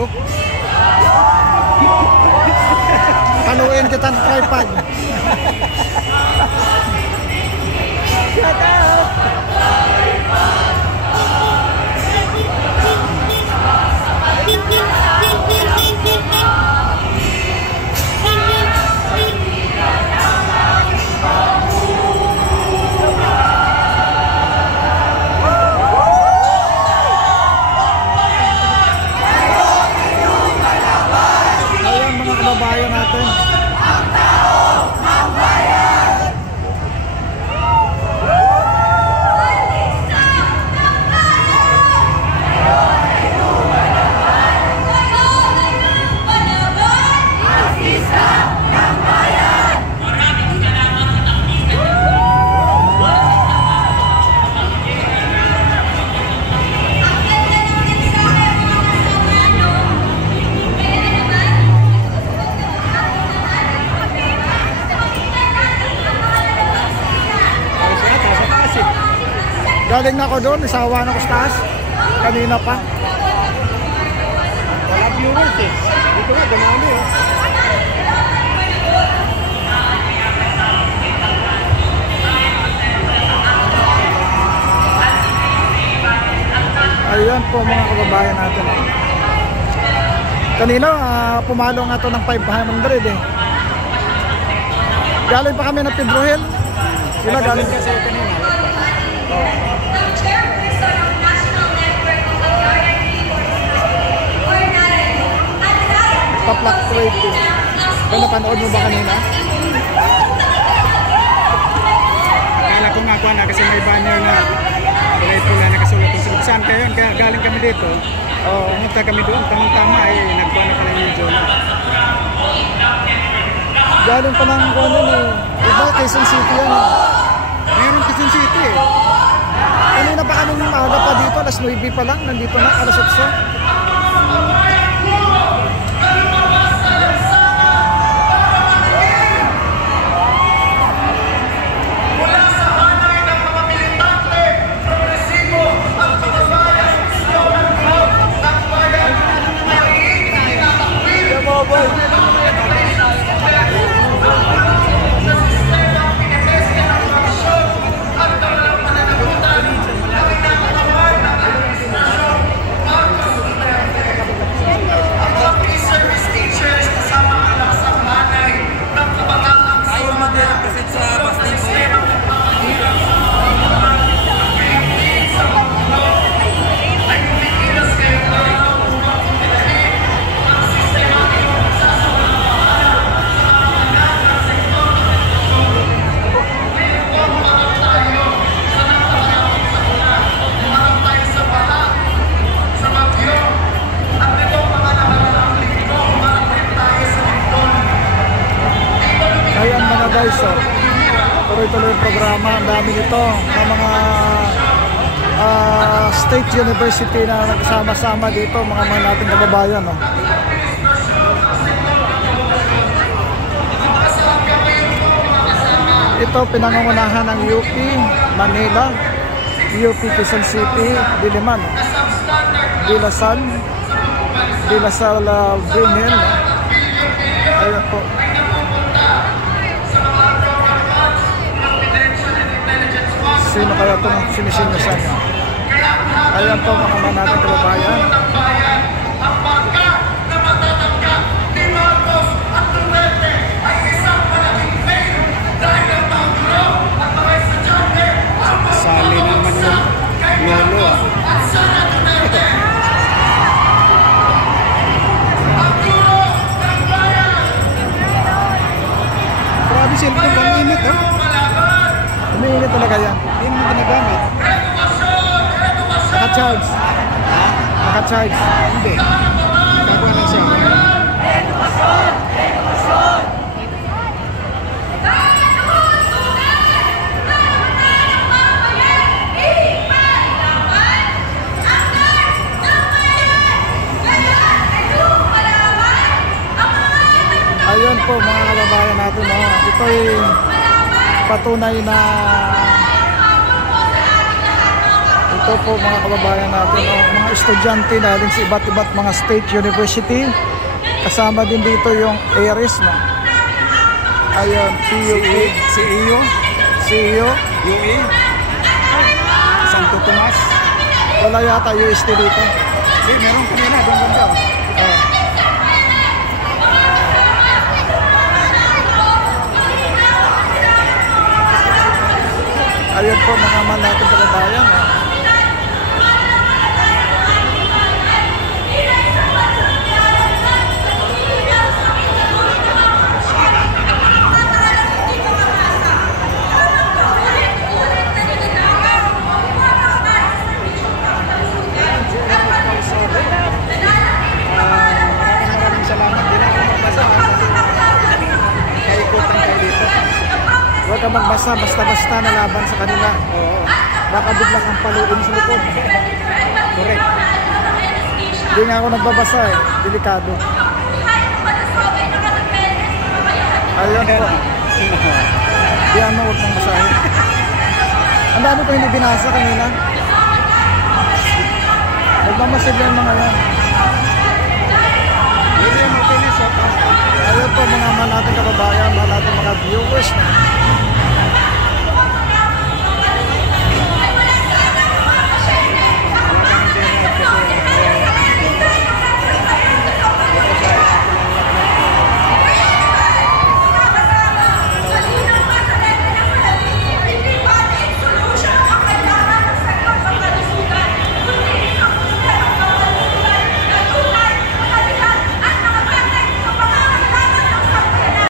hayop. Paluin kita ng tripod. Shut up! Ayan mga kababayan natin. Galing na ako doon, isawa na ko sa taas. Kanina pa. Wala viewers eh. Dito nga, ganyan eh. Ayan po mga kababayan natin. Kanina, pumalo nga to ng 500 eh. Galing pa kami ng Pedro Hill. Sila galing kasi kanina. Pa-fluctuating. Kung napanood mo ba kanina? Akala ko nga kuha na kasi may banner na kulay pula na kasulat kung saan kayo. Galing kami dito. Pumunta kami doon. Tamang-tama eh. Nagkuha na pala yung John. Galing pa ng kuha nun eh. Iba, Quezon City yan eh. Mayroon Quezon City eh. Kanina pa kaming maaga pa dito. Alas 9 pa lang. Nandito na. Alas 8. Guys, tuloy-tuloy yung programa. Ang dami nito ng mga state university na nagsama-sama dito, mga nating kababayan. Ito pinangungunahan ng UP Manila, UP Quezon City, Diliman, De La Salle, Green Hill. Ayan po. Sino kaya itong sinisinyasan niya? Ayan po mga nating kababayan. Ang bangka na matatangka ni Marcos at Duterte ay isang malaking fail dahil ang mga guro at mga estudyante ang Sali naman yung lolo at Sara Duterte. Ang guro ng bayan! Grabe sila ng init ha? Umiinit talaga yan. Hindi mo ginagamit. Naka-charge. Naka-charge. Hindi. Nakakuha lang siya. Ayun po mga kababayan natin. Ito'y patunay na Ito po mga kababayan natin, mga estudyante natin sa iba't iba't mga state university. Kasama din dito yung ARIS, no? Ayun, PUP, CEU, CEU, UE, Santo Tomas. wala yata UST dito. Meron kanina, doon banda. Ayun po mga man natin kababayan. Maraming salamat din ako magbasa kasi kaikutan kayo dito. Huwag ka magbasa, basta-basta na laban sa kanila. Oo, Baka biglang ang paluin sa likod. correct. Hindi nga ako nagbabasa eh. Delikado. Ayun po. Di ano, huwag mong basahin. Ang dami ko hindi binasa kanina. Nagmamasid lang mga yan. William Martinez, Ayun po mga man natin kababayan, mga natin mga viewers na